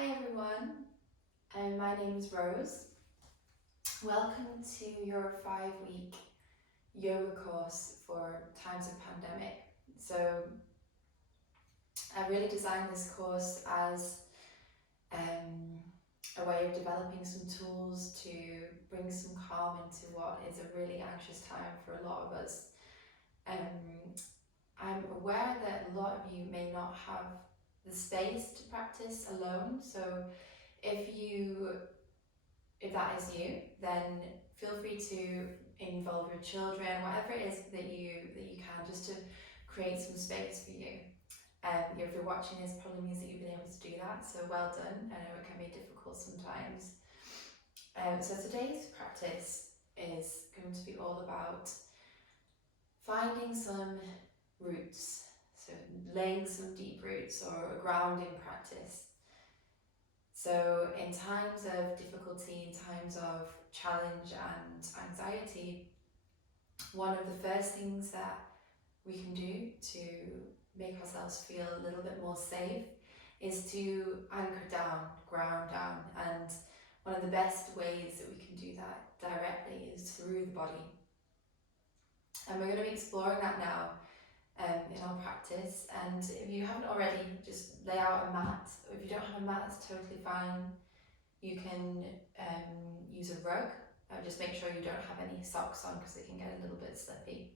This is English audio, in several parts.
Hi everyone, my name is Rose. Welcome to your 5-week yoga course for times of pandemic. So I really designed this course as a way of developing some tools to bring some calm into what is a really anxious time for a lot of us. I'm aware that a lot of you may not have the space to practice alone, so if that is you, then feel free to involve your children, whatever it is that you can, just to create some space for you. If you're watching this, probably means that you've been able to do that, so well done. I know it can be difficult sometimes. So today's practice is going to be all about finding some roots, so laying some deep roots, or a grounding practice. So in times of difficulty, in times of challenge and anxiety, one of the first things that we can do to make ourselves feel a little bit more safe is to anchor down, ground down. And one of the best ways that we can do that directly is through the body. And we're going to be exploring that now in our practice. And if you haven't already, just lay out a mat. If you don't have a mat, that's totally fine. You can use a rug. Just make sure you don't have any socks on because they can get a little bit slippy.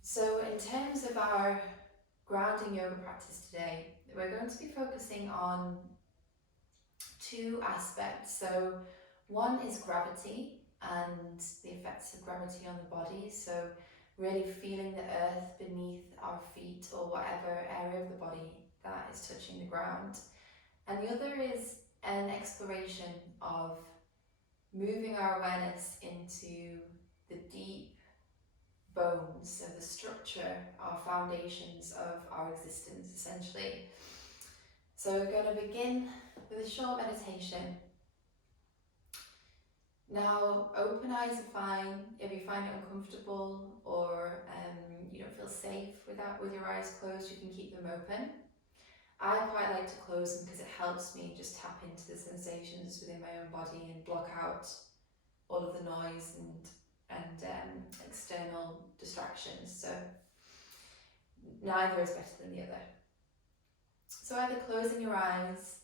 So in terms of our grounding yoga practice today, we're going to be focusing on two aspects. So one is gravity and the effects of gravity on the body. So really feeling the earth beneath our feet or whatever area of the body that is touching the ground. And the other is an exploration of moving our awareness into the deep bones of the structure, our foundations of our existence, essentially. So we're going to begin with a short meditation. Now, open eyes are fine. If you find it uncomfortable or you don't feel safe with your eyes closed, you can keep them open. I quite like to close them because it helps me just tap into the sensations within my own body and block out all of the noise and external distractions. So neither is better than the other. So either closing your eyes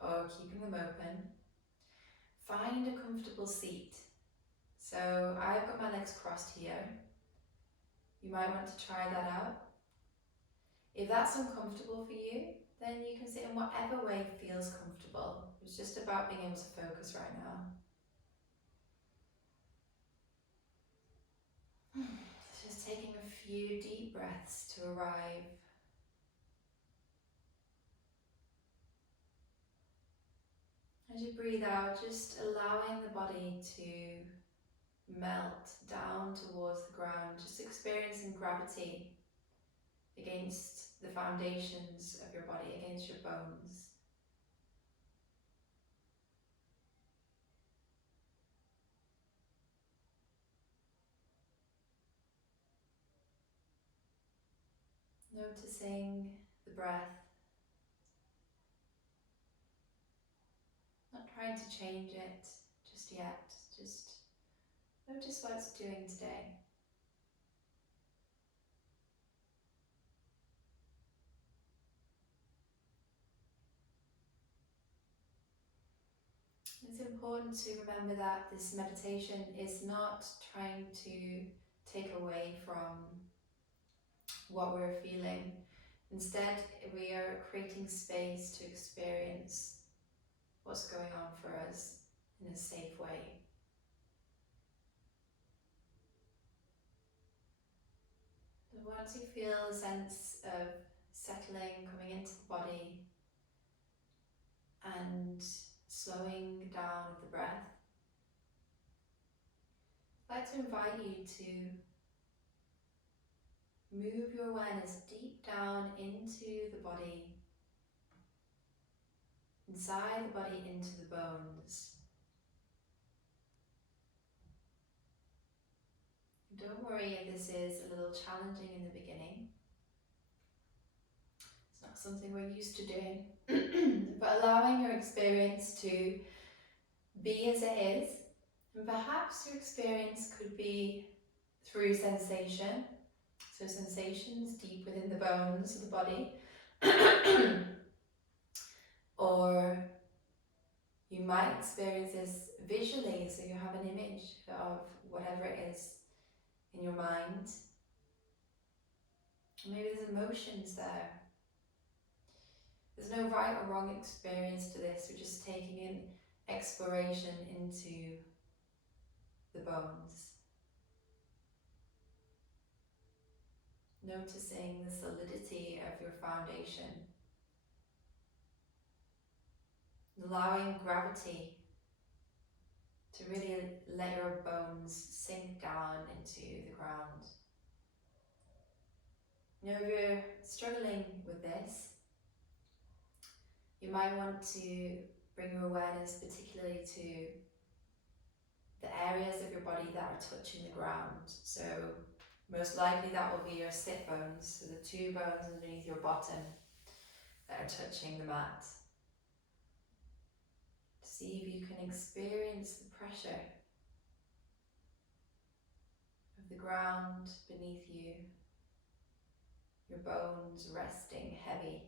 or keeping them open. Find a comfortable seat. So I've got my legs crossed here. You might want to try that out. If that's uncomfortable for you, then you can sit in whatever way feels comfortable. It's just about being able to focus right now. Just taking a few deep breaths to arrive. As you breathe out, just allowing the body to melt down towards the ground, just experiencing gravity against the foundations of your body, against your bones. Noticing the breath, not trying to change it just yet, just notice what it's doing today. It's important to remember that this meditation is not trying to take away from what we're feeling. Instead, we are creating space to experience what's going on for us in a safe way. And once you feel a sense of settling, coming into the body and slowing down of the breath, I'd like to invite you to move your awareness deep down into the body, inside the body, into the bones. Don't worry if this is a little challenging in the beginning. It's not something we're used to doing, but allowing your experience to be as it is. And perhaps your experience could be through sensation, so sensations deep within the bones of the body, or you might experience this visually, so you have an image of whatever it is in your mind. Maybe there's emotions there. There's no right or wrong experience to this. We're just taking in exploration into the bones. Noticing the solidity of your foundation. Allowing gravity to really let your bones sink down into the ground. If you're struggling with this, you might want to bring your awareness particularly to the areas of your body that are touching the ground. So most likely that will be your sit bones, so the two bones underneath your bottom that are touching the mat. See if you can experience the pressure of the ground beneath you, your bones resting heavy,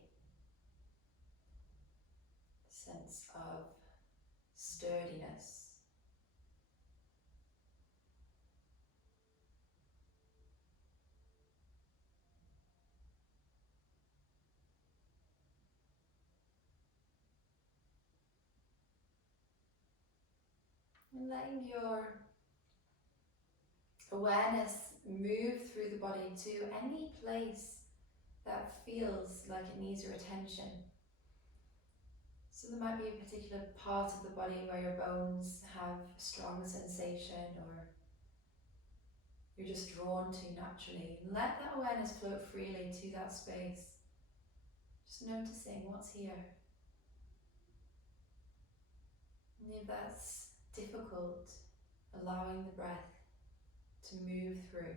sense of sturdiness. And letting your awareness move through the body to any place that feels like it needs your attention. So there might be a particular part of the body where your bones have strong sensation, or you're just drawn to naturally. And let that awareness float freely to that space. Just noticing what's here. And if that's difficult, allowing the breath to move through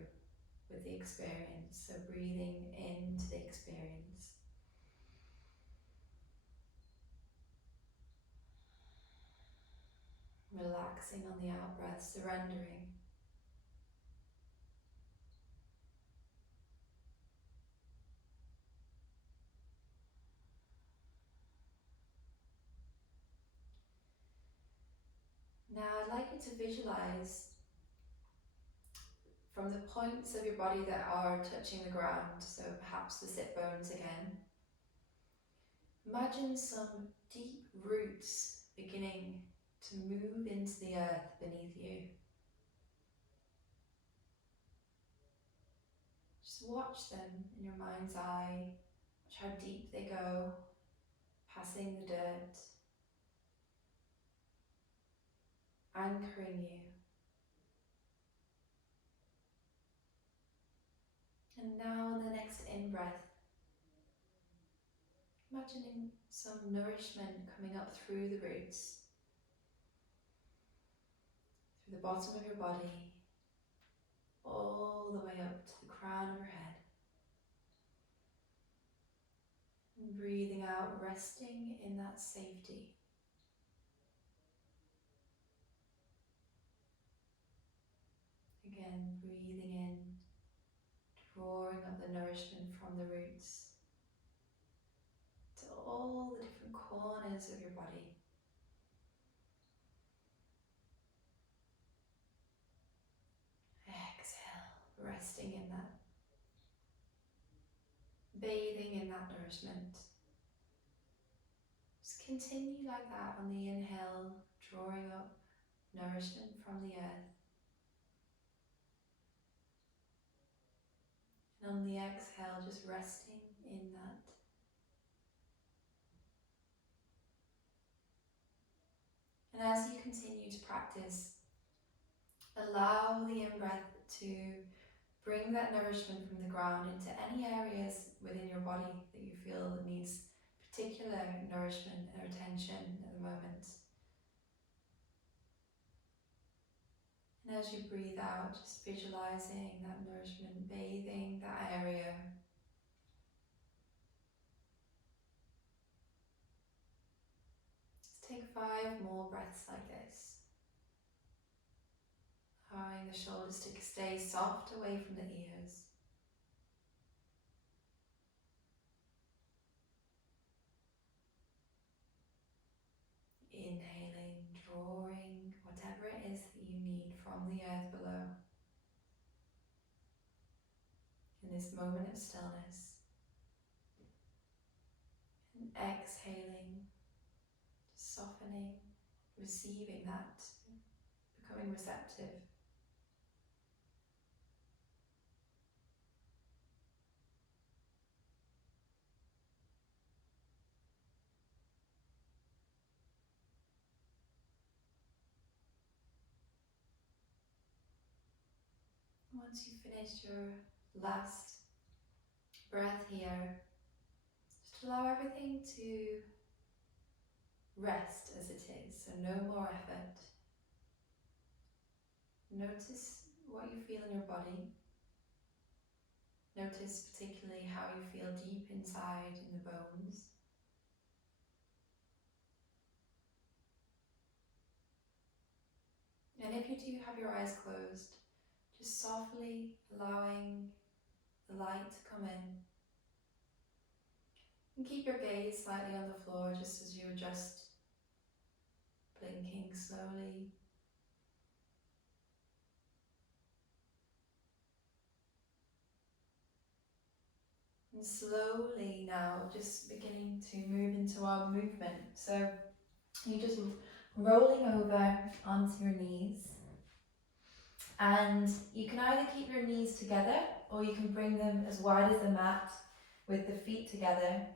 with the experience. So breathing into the experience. Relaxing on the out breath, surrendering. Now I'd like you to visualize from the points of your body that are touching the ground, so perhaps the sit bones again. Imagine some deep roots beginning to move into the earth beneath you. Just watch them in your mind's eye. Watch how deep they go, passing the dirt, anchoring you. And now on the next in-breath, imagining some nourishment coming up through the roots, through the bottom of your body, all the way up to the crown of your head. And breathing out, resting in that safety. Again, breathing in, drawing up the nourishment from the roots to all the different corners of your body. Exhale, resting in that, bathing in that nourishment. Just continue like that on the inhale, drawing up nourishment from the earth. And on the exhale, just resting in that. And as you continue to practice, allow the in-breath to bring that nourishment from the ground into any areas within your body that you feel that needs particular nourishment or attention at the moment. And as you breathe out, just visualizing that nourishment bathing that area. 5 more breaths like this. Allowing the shoulders to stay soft away from the ears. Inhaling, drawing whatever it is that you need from the earth below. In this moment of stillness. And exhaling, softening, receiving that, becoming receptive. Once you've finished your last breath here, just allow everything to rest as it is, so no more effort. Notice what you feel in your body. Notice particularly how you feel deep inside in the bones. And if you do have your eyes closed, just softly allowing the light to come in. And keep your gaze slightly on the floor just as you adjust, blinking slowly. And slowly now, just beginning to move into our movement. So you're just rolling over onto your knees. And you can either keep your knees together or you can bring them as wide as the mat with the feet together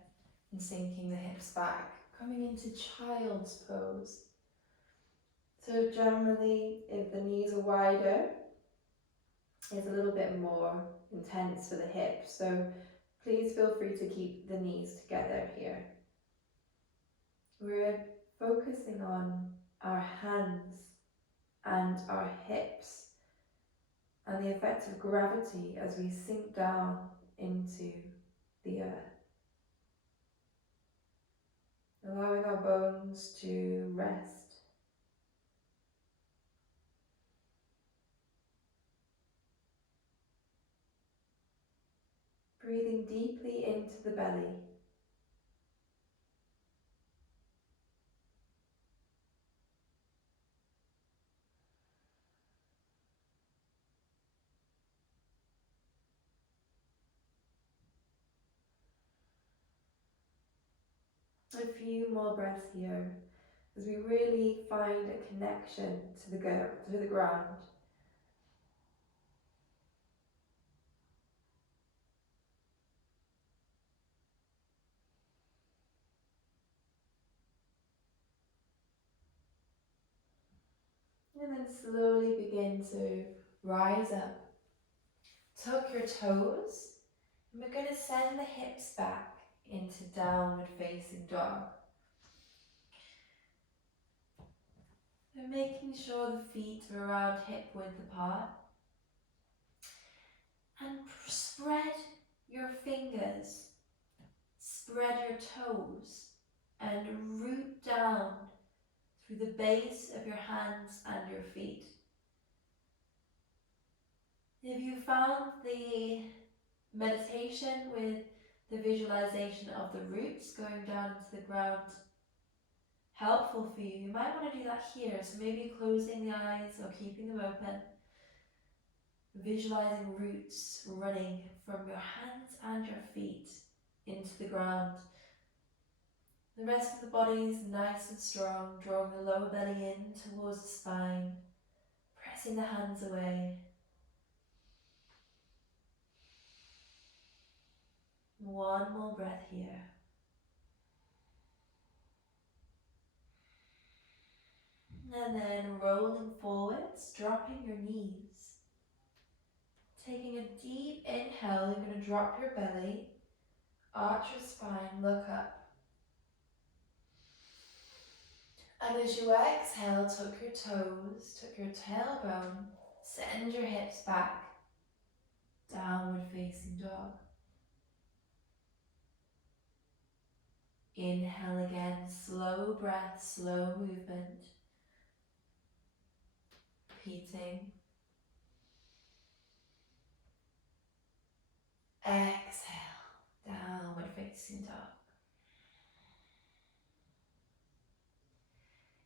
and sinking the hips back. Coming into child's pose. So generally, if the knees are wider, it's a little bit more intense for the hips. So please feel free to keep the knees together here. We're focusing on our hands and our hips and the effect of gravity as we sink down into the earth. Allowing our bones to rest. Breathing deeply into the belly. A few more breaths here as we really find a connection to the ground. And then slowly begin to rise up. Tuck your toes. And we're going to send the hips back into downward facing dog. And making sure the feet are around hip width apart. And spread your fingers, spread your toes, and root down through the base of your hands and your feet. If you found the meditation with the visualization of the roots going down into the ground helpful for you, you might want to do that here. So maybe closing the eyes or keeping them open. Visualizing roots running from your hands and your feet into the ground. The rest of the body is nice and strong, drawing the lower belly in towards the spine, pressing the hands away. One more breath here. And then rolling forwards, dropping your knees. Taking a deep inhale, you're going to drop your belly, arch your spine, look up. And as you exhale, tuck your toes, tuck your tailbone, send your hips back, downward facing dog. Inhale again, slow breath, slow movement. Repeating. Exhale, downward facing dog.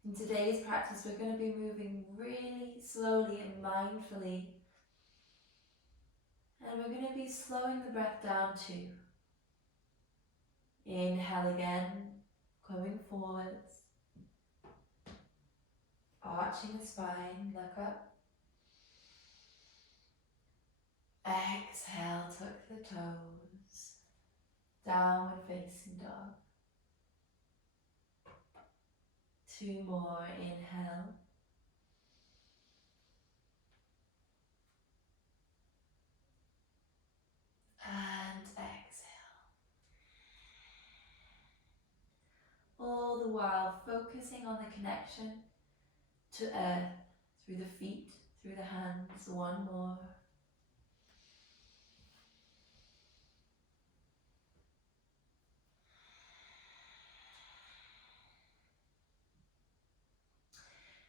In today's practice, we're going to be moving really slowly and mindfully. And we're going to be slowing the breath down too. Inhale again, coming forwards. Arching the spine, look up. Exhale, tuck the toes. Downward facing dog. 2 more, inhale. And exhale. All the while focusing on the connection to earth through the feet, through the hands. 1 more.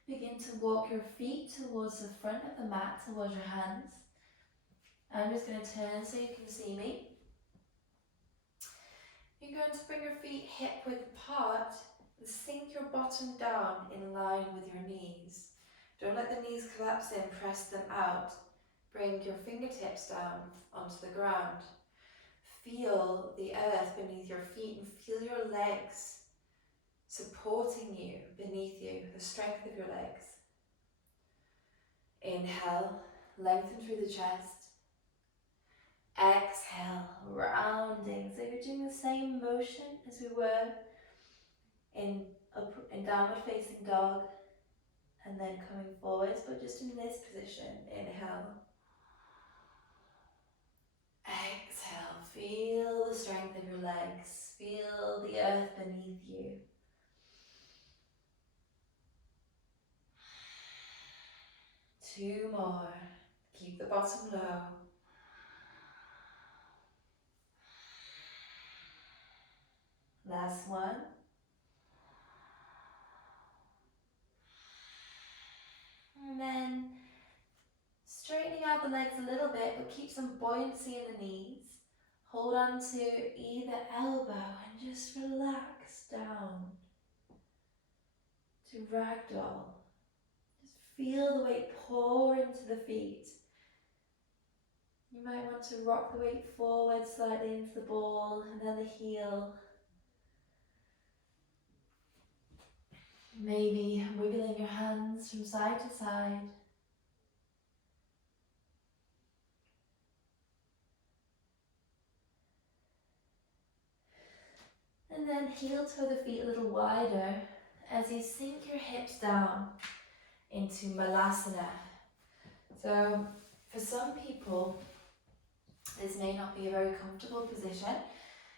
Begin to walk your feet towards the front of the mat, towards your hands. I'm just going to turn so you can see me. You're going to bring your feet hip width apart and sink your bottom down in line with your knees. Don't let the knees collapse in, press them out. Bring your fingertips down onto the ground. Feel the earth beneath your feet and feel your legs supporting you beneath you, the strength of your legs. Inhale, lengthen through the chest. Exhale, rounding. So you're doing the same motion as we were in downward facing dog, and then coming forwards, but just in this position. Inhale. Exhale, feel the strength of your legs. Feel the earth beneath you. Two more. Keep the bottom low. Last one. And then straightening out the legs a little bit, but keep some buoyancy in the knees. Hold on to either elbow and just relax down to ragdoll. Just feel the weight pour into the feet. You might want to rock the weight forward slightly into the ball and then the heel. Maybe wiggling your hands from side to side. And then heel toe the feet a little wider as you sink your hips down into Malasana. So for some people, this may not be a very comfortable position.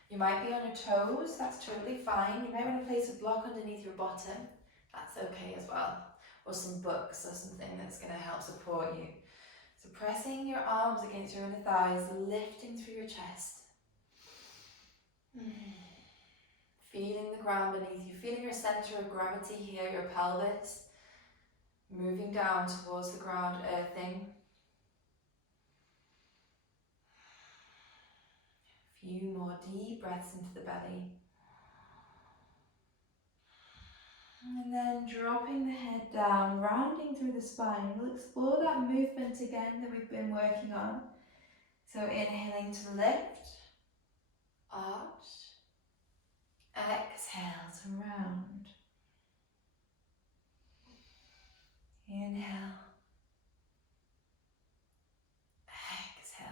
You might be on your toes, that's totally fine. You might want to place a block underneath your bottom, that's okay as well. Or some books or something that's going to help support you. So pressing your arms against your inner thighs, lifting through your chest. Feeling the ground beneath you, feeling your center of gravity here, your pelvis. Moving down towards the ground, earthing. A few more deep breaths into the belly. And then dropping the head down, rounding through the spine. We'll explore that movement again that we've been working on. So inhaling to lift, arch, exhale to round. Inhale, exhale.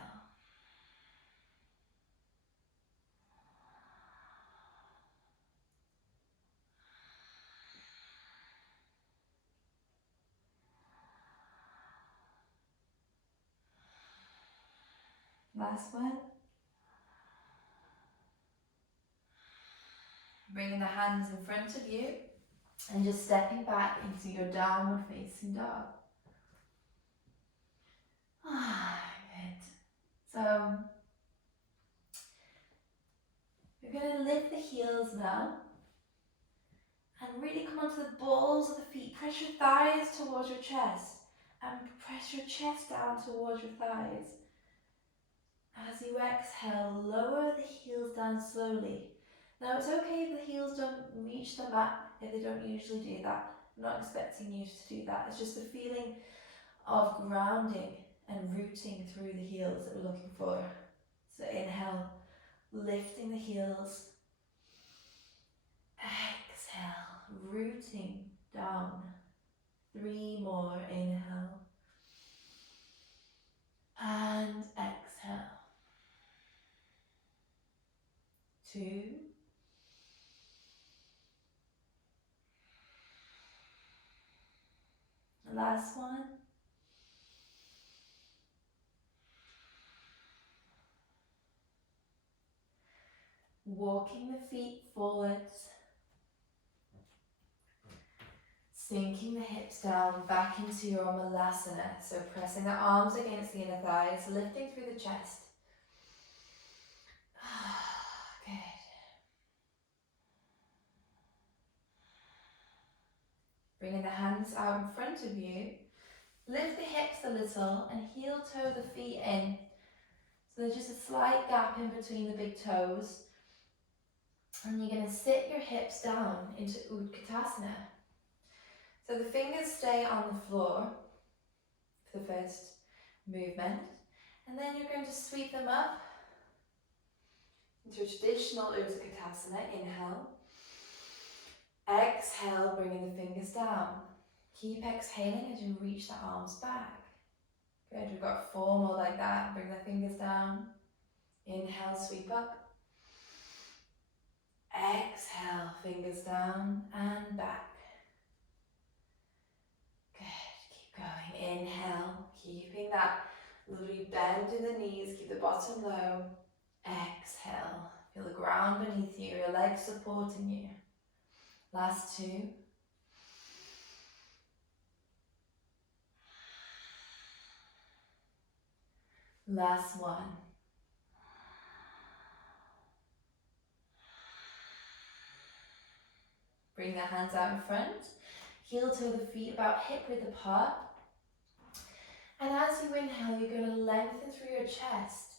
Last one. Bringing the hands in front of you and just stepping back into your downward facing dog. Good. So we're going to lift the heels now And really come onto the balls of the feet. Press your thighs towards your chest. And press your chest down towards your thighs. As you exhale, lower the heels down slowly. Now it's okay if the heels don't reach the mat, if they don't usually do that. I'm not expecting you to do that. It's just the feeling of grounding and rooting through the heels that we're looking for. So inhale, lifting the heels. Exhale, rooting down. 3 more, inhale. And exhale. 2. Last one. Walking the feet forwards. Sinking the hips down back into your malasana. So pressing the arms against the inner thighs, lifting through the chest. Good. Bringing the hands out in front of you. Lift the hips a little and heel toe the feet in. So there's just a slight gap in between the big toes. And you're going to sit your hips down into Utkatasana. So the fingers stay on the floor for the first movement. And then you're going to sweep them up into a traditional Utkatasana. Inhale. Exhale, bringing the fingers down. Keep exhaling as you reach the arms back. Good, we've got 4 more like that. Bring the fingers down. Inhale, sweep up. Exhale, fingers down and back. Good, keep going. Inhale, keeping that lovely bend in the knees. Keep the bottom low. Exhale, feel the ground beneath you, your legs supporting you. Last 2. Last 1. Bring the hands out in front. Heel toe the feet about hip width apart. And as you inhale, you're going to lengthen through your chest.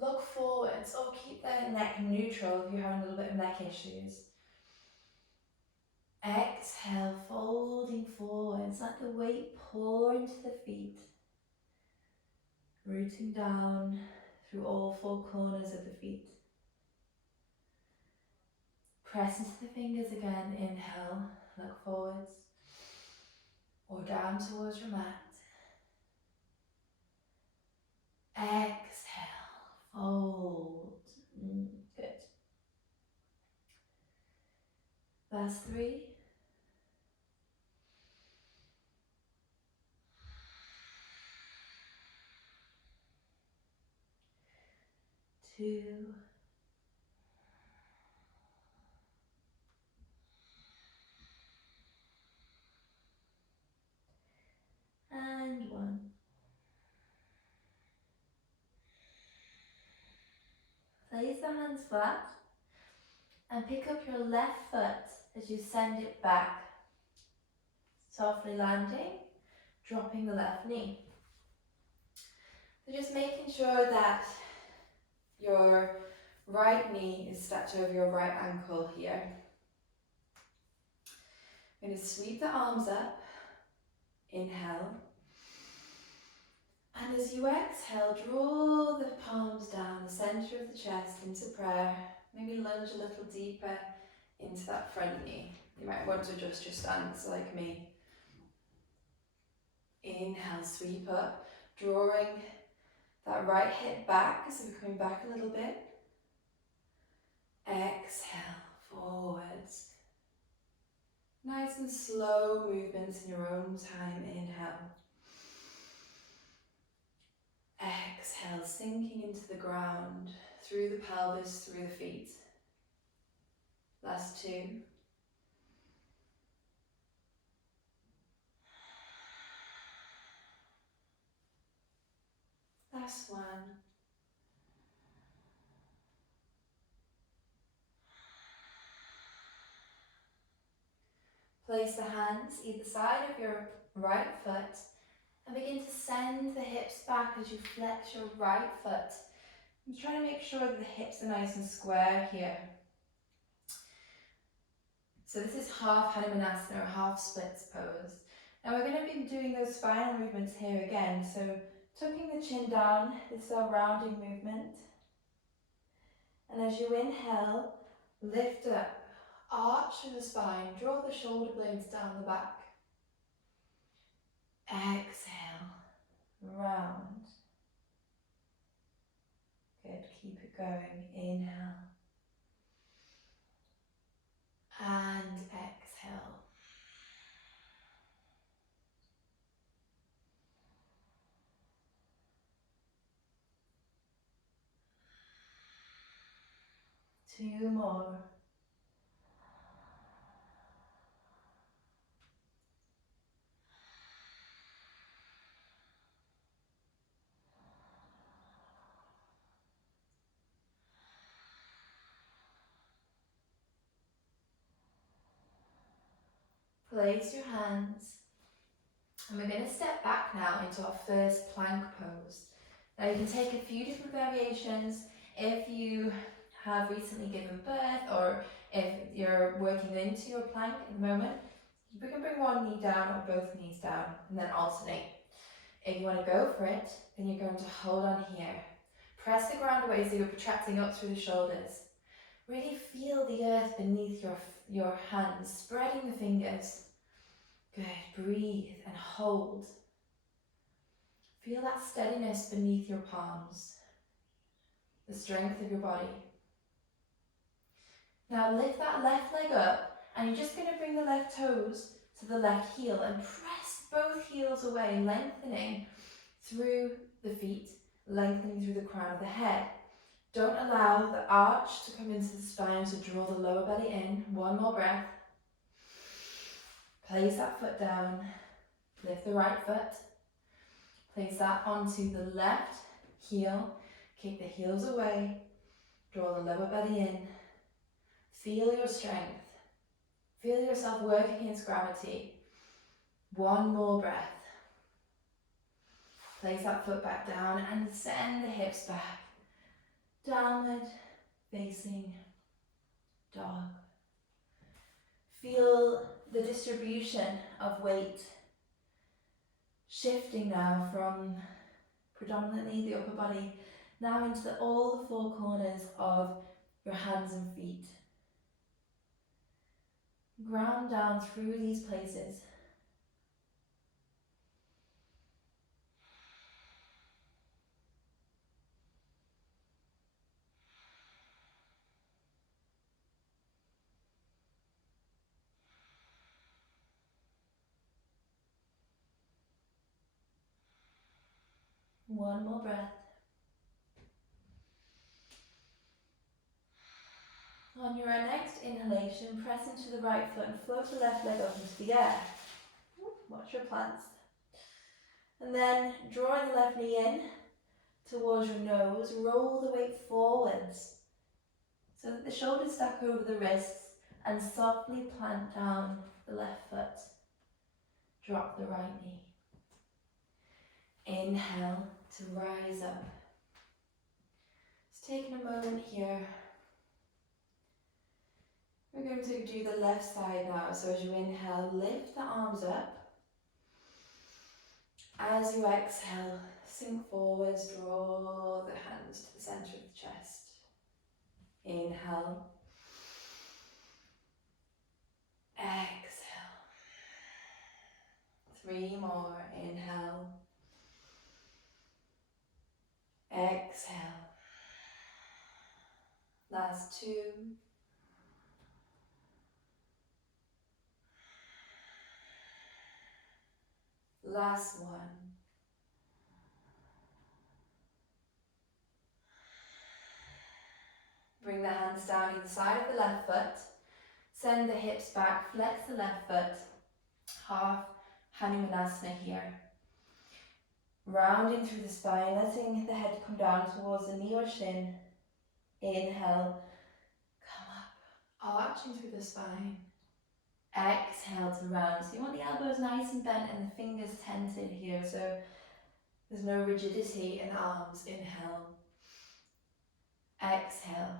Look forwards or keep the neck neutral if you're having a little bit of neck issues. Exhale, folding forwards. Let the weight pour into the feet. Rooting down through all 4 corners of the feet. Press into the fingers again. Inhale, look forwards or down towards your mat. Exhale, fold. Good. Last 3. 2. And 1. Place the hands flat and pick up your left foot as you send it back. Softly landing, dropping the left knee. So just making sure that your right knee is stacked over your right ankle here. I'm going to sweep the arms up. Inhale. And as you exhale, draw the palms down the centre of the chest into prayer. Maybe lunge a little deeper into that front knee. You might want to adjust your stance like me. Inhale, sweep up, drawing that right hip back, so we're coming back a little bit. Exhale, forwards. Nice and slow movements in your own time. Inhale. Exhale, sinking into the ground, through the pelvis, through the feet. Last 2. Last 1. Place the hands either side of your right foot and begin to send the hips back as you flex your right foot. I'm trying to make sure that the hips are nice and square here. So this is half Hanumanasana or half splits pose. Now we're going to be doing those spinal movements here again. So tucking the chin down, this is our rounding movement. And as you inhale, lift up, arch through the spine, draw the shoulder blades down the back. Exhale, round. Good, keep it going. Inhale. And exhale. Two more. Place your hands, and we're going to step back now into our first plank pose. Now you can take a few different variations if you have recently given birth or if you're working into your plank at the moment. We can bring one knee down or both knees down and then alternate. If you want to go for it, then you're going to hold on here. Press the ground away so you're protracting up through the shoulders. Really feel the earth beneath your hands, spreading the fingers. Good, breathe and hold. Feel that steadiness beneath your palms, the strength of your body. Now lift that left leg up and you're just going to bring the left toes to the left heel and press both heels away, lengthening through the feet, lengthening through the crown of the head. Don't allow the arch to come into the spine, so draw the lower belly in. One more breath. Place that foot down, lift the right foot, place that onto the left heel, kick the heels away, draw the lower belly in, feel your strength, feel yourself work against gravity. One more breath. Place that foot back down and send the hips back. Downward facing dog. Feel the distribution of weight shifting now from predominantly the upper body now into all the four corners of your hands and feet. Ground down through these places. One more breath. On your next inhalation, press into the right foot and float the left leg up into the air. Watch your plants. And then drawing the left knee in towards your nose, roll the weight forwards so that the shoulders stack over the wrists and softly plant down the left foot. Drop the right knee. Inhale to rise up. Just taking a moment here. We're going to do the left side now. So as you inhale, lift the arms up. As you exhale, sink forwards, draw the hands to the centre of the chest. Inhale. Exhale. 3 more. Inhale. Exhale. Last 2. Last 1. Bring the hands down either side of the left foot. Send the hips back, flex the left foot. Half Hanumanasana here. Rounding through the spine, letting the head come down towards the knee or shin. Inhale, come up, arching through the spine. Exhale to round. So you want the elbows nice and bent and the fingers tented here, so there's no rigidity in the arms. Inhale. Exhale.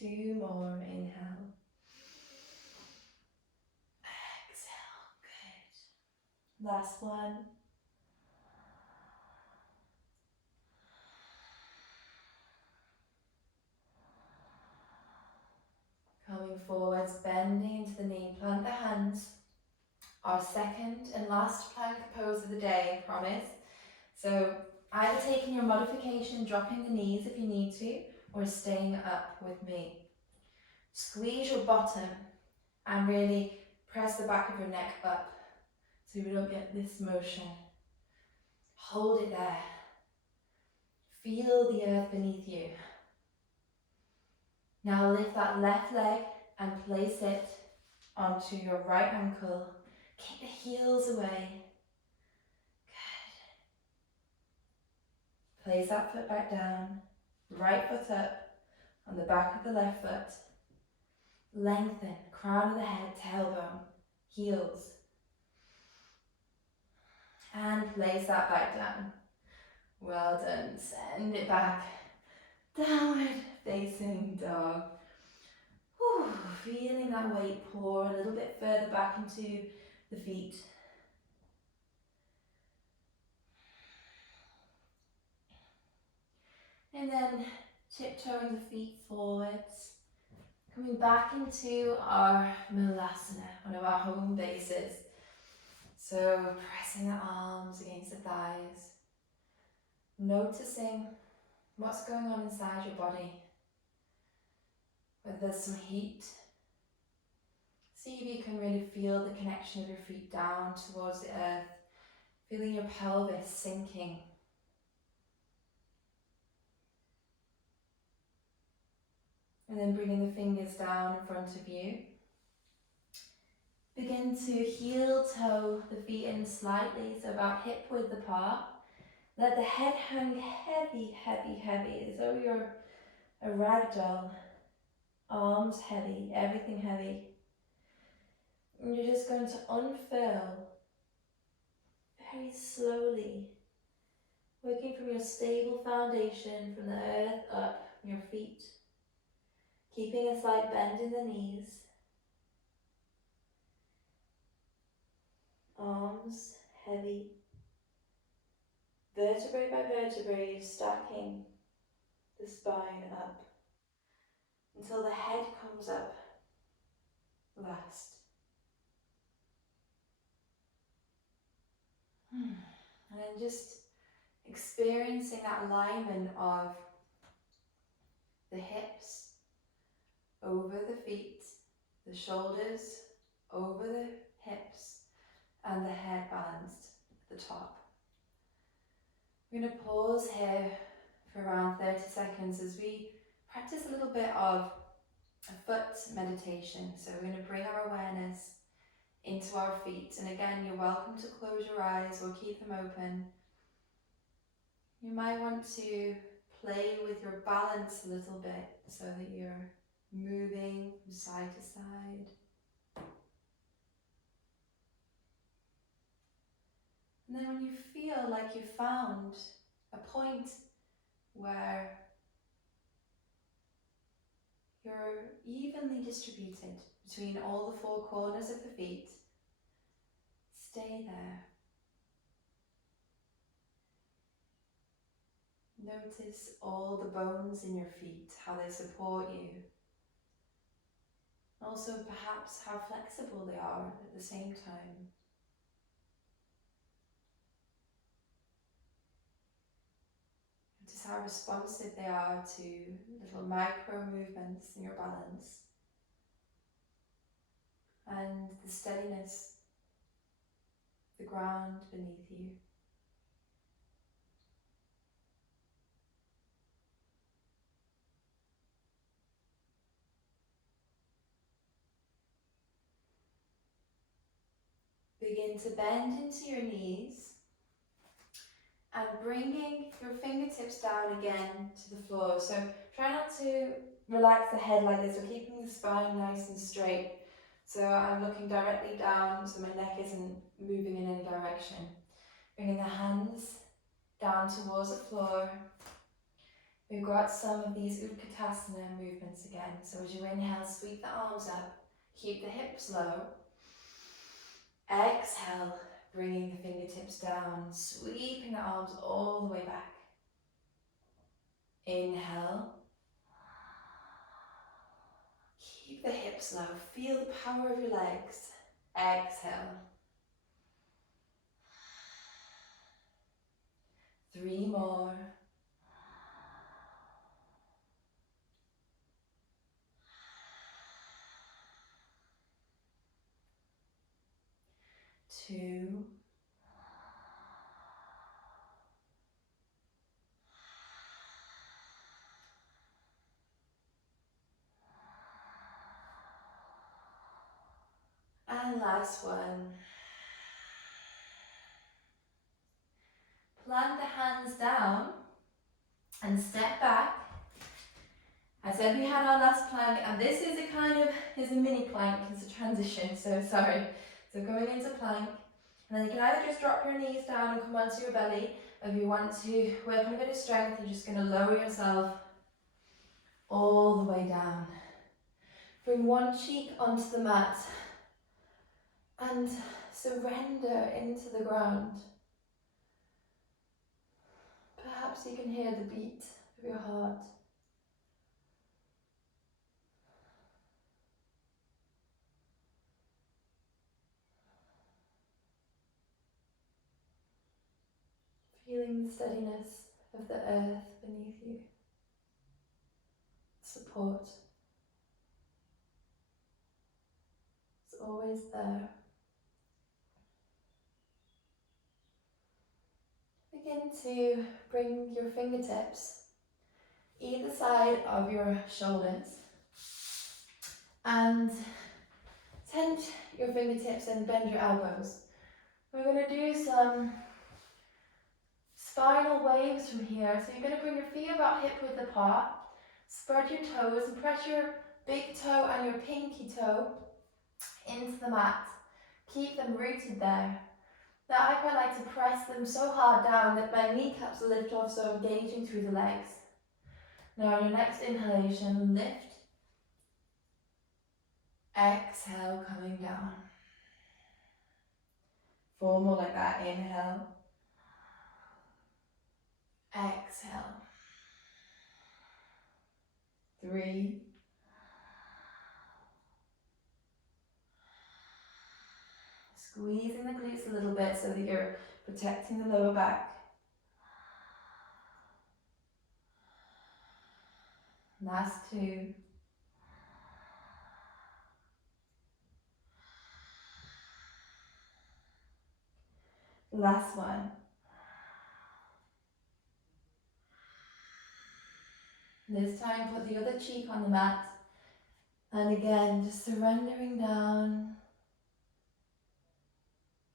2 more. Inhale. Exhale. Good. Last one. Coming forwards, bending into the knee. Plant the hands. Our second and last plank pose of the day, I promise. So either taking your modification, dropping the knees if you need to, or staying up with me. Squeeze your bottom and really press the back of your neck up so we don't get this motion. Hold it there. Feel the earth beneath you. Now lift that left leg and place it onto your right ankle. Kick the heels away. Good. Place that foot back down. Right foot up on the back of the left foot. Lengthen, crown of the head, tailbone, heels. And place that back down. Well done. Send it back. Downward facing dog. Whew. Feeling that weight pour a little bit further back into the feet. And then tiptoeing the feet forwards. Coming back into our Malasana, one of our home bases. So pressing the arms against the thighs. Noticing what's going on inside your body. Whether there's some heat. See if you can really feel the connection of your feet down towards the earth. Feeling your pelvis sinking. And then bringing the fingers down in front of you. Begin to heel toe the feet in slightly, so about hip width apart. Let the head hang heavy, heavy, heavy, as though you're a rag doll. Arms heavy, everything heavy. And you're just going to unfurl very slowly, working from your stable foundation, from the earth up your feet. Keeping a slight bend in the knees. Arms heavy. Vertebrae by vertebrae, you're stacking the spine up until the head comes up last. And then just experiencing that alignment of the hips over the feet, the shoulders over the hips, and the head balanced at the top. We're going to pause here for around 30 seconds as we practice a little bit of a foot meditation. So we're going to bring our awareness into our feet. And again, you're welcome to close your eyes or keep them open. You might want to play with your balance a little bit so that you're moving from side to side. And then when you feel like you've found a point where you're evenly distributed between all the 4 corners of the feet, stay there. Notice all the bones in your feet, how they support you. Also perhaps how flexible they are at the same time. Notice how responsive they are to little micro movements in your balance. And the steadiness, the ground beneath you. Begin to bend into your knees and bringing your fingertips down again to the floor. So try not to relax the head like this, or keeping the spine nice and straight. So I'm looking directly down so my neck isn't moving in any direction. Bringing the hands down towards the floor. We've got some of these Utkatasana movements again. So as you inhale, sweep the arms up. Keep the hips low. Exhale, bringing the fingertips down, sweeping the arms all the way back. Inhale. Keep the hips low. Feel the power of your legs. Exhale. 3 more. 2. And last one. Plant the hands down and step back. I said we had our last plank, and this is a mini plank, it's a transition, so sorry. So going into plank, and then you can either just drop your knees down and come onto your belly, or if you want to work on a bit of strength, you're just going to lower yourself all the way down. Bring one cheek onto the mat and surrender into the ground. Perhaps you can hear the beat of your heart. Feeling the steadiness of the earth beneath you. Support. It's always there. Begin to bring your fingertips either side of your shoulders and tent your fingertips and bend your elbows. We're going to do some spinal waves from here. So you're going to bring your feet about hip width apart, spread your toes and press your big toe and your pinky toe into the mat. Keep them rooted there. Now I quite like to press them so hard down that my kneecaps lift off, so I'm engaging through the legs. Now on your next inhalation, lift. Exhale, coming down. 4 more like that. Inhale. Exhale. 3. Squeezing the glutes a little bit so that you're protecting the lower back. Last 2. Last one. This time put the other cheek on the mat. And again, just surrendering down.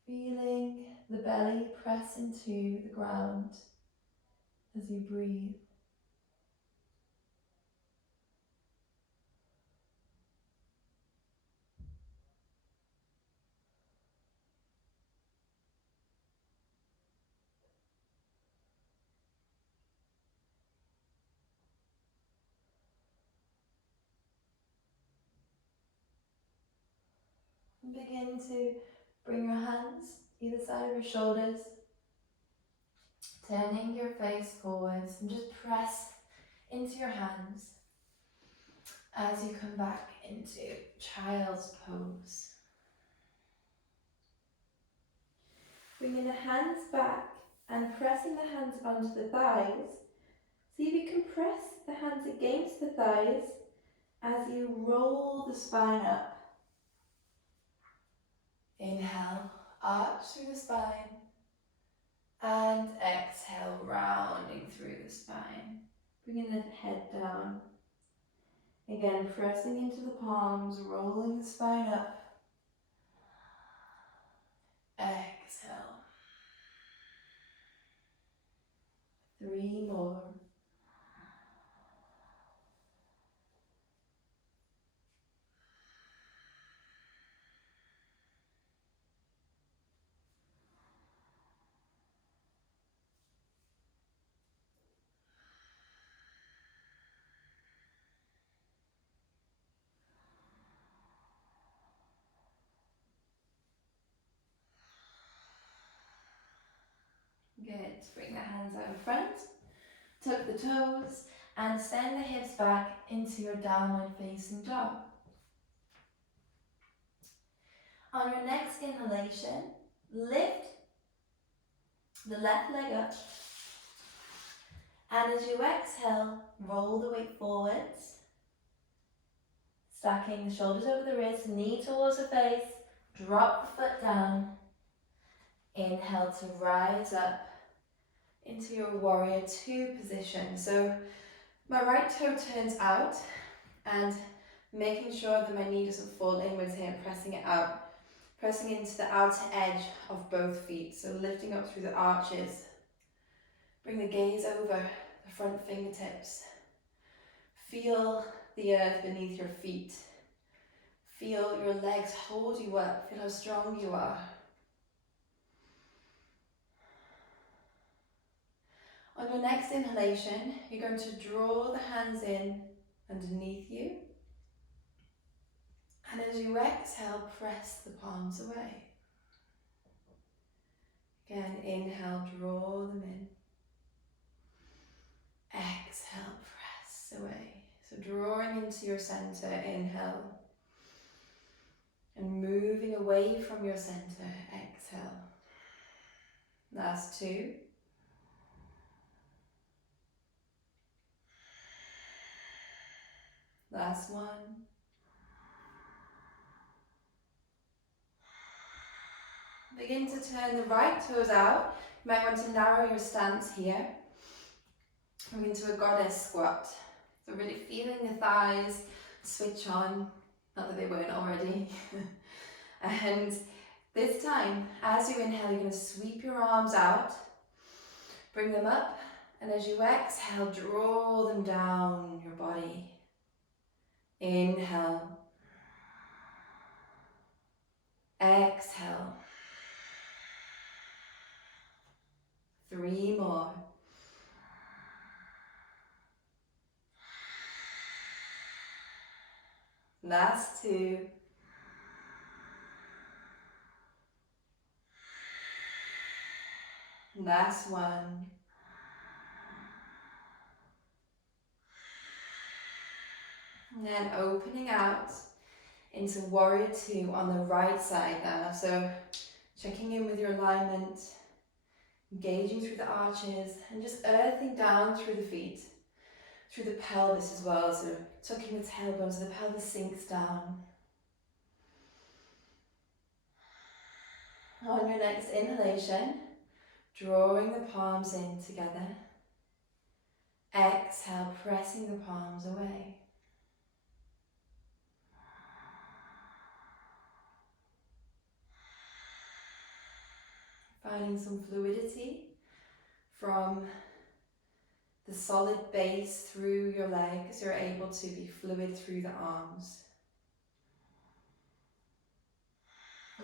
Feeling the belly press into the ground as you breathe. And begin to bring your hands either side of your shoulders, turning your face forwards, and just press into your hands as you come back into child's pose. Bringing the hands back and pressing the hands onto the thighs. See if you can press the hands against the thighs as you roll the spine up. Inhale, arch through the spine, and exhale, rounding through the spine. Bringing the head down. Again, pressing into the palms, rolling the spine up. Exhale. 3 more. Good. Bring the hands out in front. Tuck the toes and send the hips back into your downward facing dog. On your next inhalation, lift the left leg up, and as you exhale, roll the weight forwards, stacking the shoulders over the wrists, knee towards the face, drop the foot down. Inhale to rise up into your warrior two position. So my right toe turns out and making sure that my knee doesn't fall inwards here, pressing it out, pressing into the outer edge of both feet. So lifting up through the arches. Bring the gaze over the front fingertips. Feel the earth beneath your feet. Feel your legs hold you up. Feel how strong you are. On your next inhalation, you're going to draw the hands in underneath you. And as you exhale, press the palms away. Again, inhale, draw them in. Exhale, press away. So drawing into your center, inhale. And moving away from your center, exhale. Last two. Last one. Begin to turn the right toes out. You might want to narrow your stance here. Come into a goddess squat. So really feeling the thighs switch on, not that they weren't already. And this time, as you inhale, you're going to sweep your arms out, bring them up, and as you exhale, draw them down your body. Inhale. Exhale. 3 more. Last 2. Last 1. And then opening out into warrior two on the right side now. So checking in with your alignment, engaging through the arches and just earthing down through the feet, through the pelvis as well. So tucking the tailbone so the pelvis sinks down. On your next inhalation, drawing the palms in together. Exhale, pressing the palms away. Finding some fluidity from the solid base through your legs. You're able to be fluid through the arms.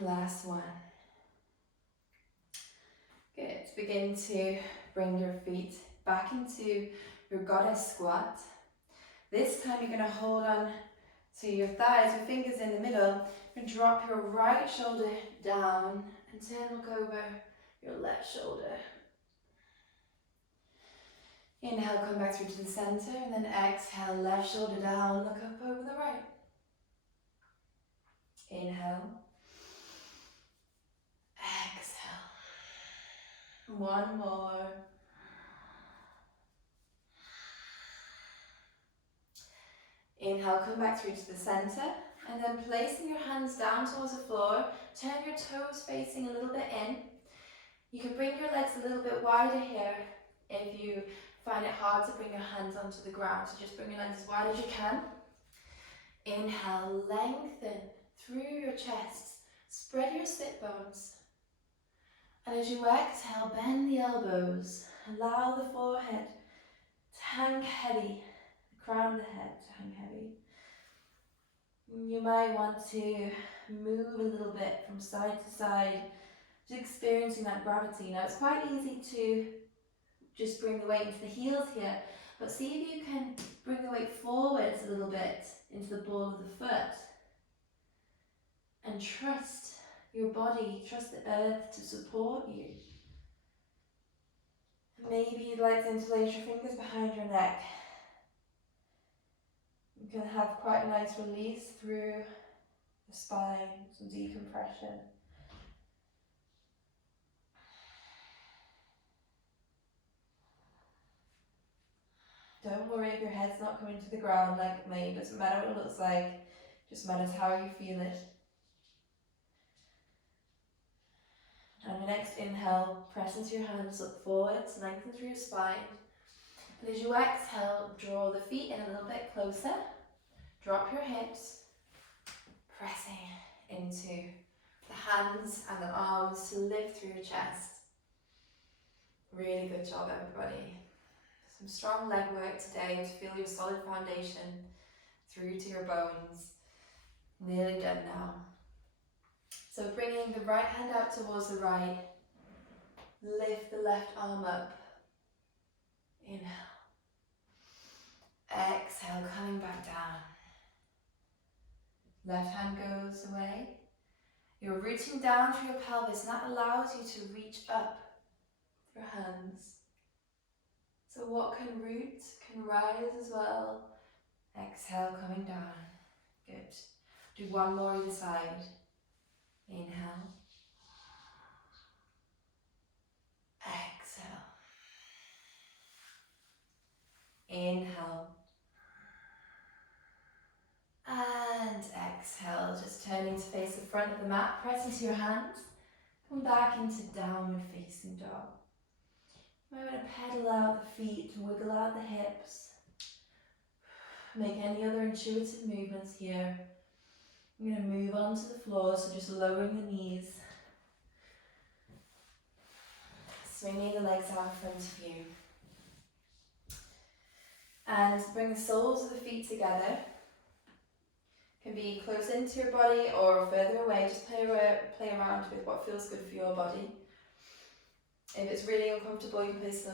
Last one. Good. Begin to bring your feet back into your goddess squat. This time you're going to hold on to your thighs, your fingers in the middle, and drop your right shoulder down and then look over your left shoulder. Inhale, come back through to the center, and then exhale, left shoulder down, look up over the right. Inhale. Exhale. 1 more. Inhale, come back through to the center, and then placing your hands down towards the floor, turn your toes facing a little bit in. You can bring your legs a little bit wider here if you find it hard to bring your hands onto the ground. So just bring your legs as wide as you can. Inhale, lengthen through your chest, spread your sit bones. And as you exhale, bend the elbows, allow the forehead to hang heavy, the crown of the head to hang heavy. You might want to move a little bit from side to side, just experiencing that gravity. Now it's quite easy to just bring the weight into the heels here, but see if you can bring the weight forwards a little bit into the ball of the foot. And trust your body, trust the earth to support you. Maybe you'd like to interlace your fingers behind your neck. You can have quite a nice release through the spine, some decompression. Don't worry if your head's not coming to the ground like me. It doesn't matter what it looks like, it just matters how you feel it. On your next inhale, press into your hands, look forwards, lengthen through your spine. And as you exhale, draw the feet in a little bit closer. Drop your hips, pressing into the hands and the arms to lift through your chest. Really good job, everybody. Some strong leg work today to feel your solid foundation through to your bones. Nearly done now. So bringing the right hand out towards the right, lift the left arm up. Inhale. Exhale, coming back down. Left hand goes away. You're rooting down through your pelvis, and that allows you to reach up your hands. So what can root can rise as well. Exhale, coming down. Good. Do one more either side. Inhale. Exhale. Inhale. And exhale, just turning to face the front of the mat, press into your hands. Come back into downward facing dog. I'm going to pedal out the feet, wiggle out the hips. Make any other intuitive movements here. I'm going to move onto the floor, so just lowering the knees. Swinging the legs out in front of you. And bring the soles of the feet together. Can be close into your body or further away. Just play around with what feels good for your body. If it's really uncomfortable, you can place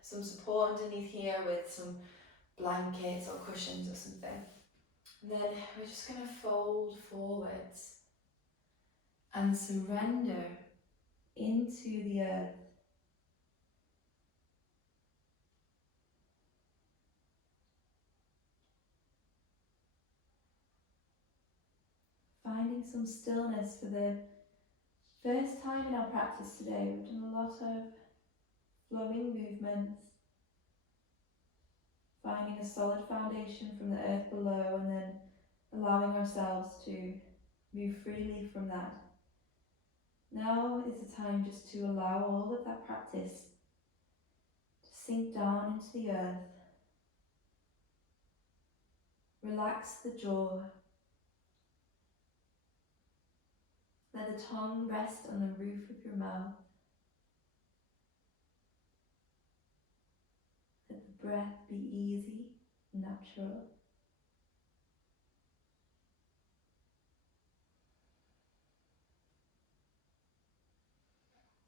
some support underneath here with some blankets or cushions or something. And then we're just going to fold forwards and surrender into the earth. Finding some stillness for the first time in our practice today. We've done a lot of flowing movements, finding a solid foundation from the earth below and then allowing ourselves to move freely from that. Now is the time just to allow all of that practice to sink down into the earth. Relax the jaw. Let the tongue rest on the roof of your mouth. Let the breath be easy, natural.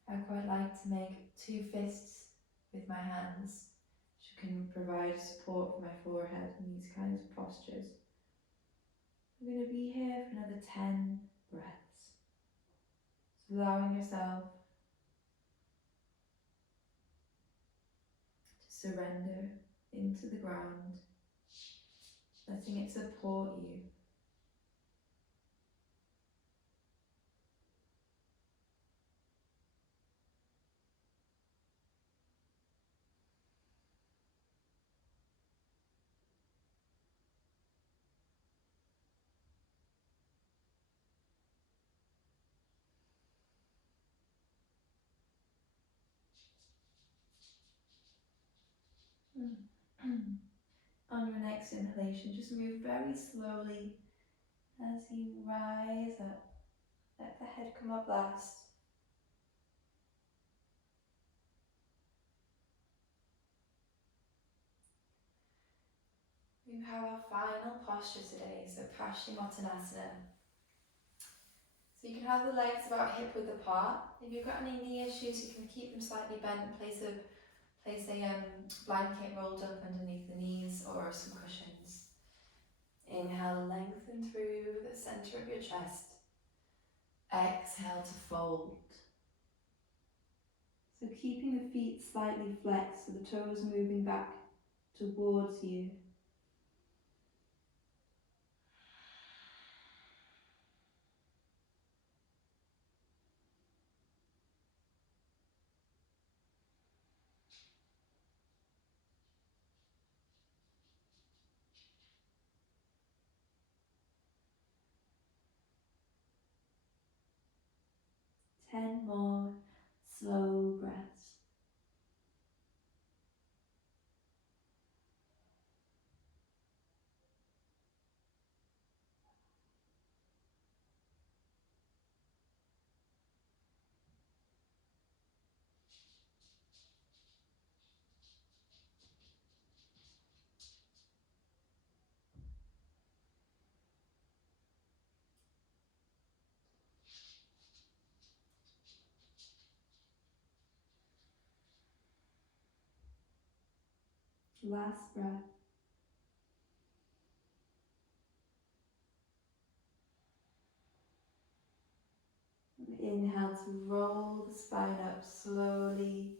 I quite like to make 2 fists with my hands, which can provide support for my forehead in these kinds of postures. I'm going to be here for another 10 breaths. So allowing yourself to surrender into the ground, letting it support you. On your next inhalation, just move very slowly as you rise up. Let the head come up last. We have our final posture today, so Paschimottanasana. So you can have the legs about hip width apart. If you've got any knee issues, you can keep them slightly bent. Place a blanket rolled up underneath the knees or some cushions. Inhale, lengthen through the center of your chest. Exhale to fold. So keeping the feet slightly flexed, so the toes moving back towards you. Ten more slow breaths. Last breath. Inhale to roll the spine up slowly.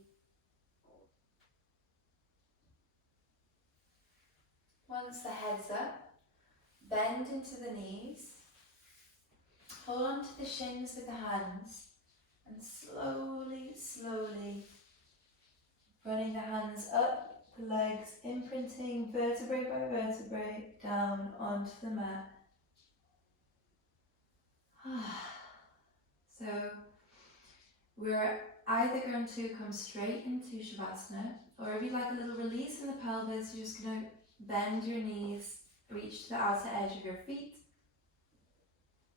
Once the head's up, bend into the knees. Hold on to the shins with the hands and slowly, slowly running the hands up the legs, imprinting vertebrae by vertebrae down onto the mat. So we're either going to come straight into Shavasana, or if you like a little release in the pelvis, you're just going to bend your knees, reach to the outer edge of your feet,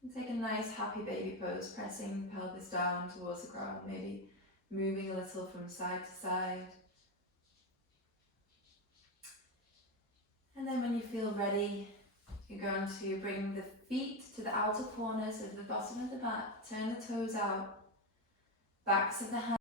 and take a nice happy baby pose, pressing the pelvis down towards the ground, maybe moving a little from side to side. And then when you feel ready, you're going to bring the feet to the outer corners of the bottom of the mat, turn the toes out, backs of the hands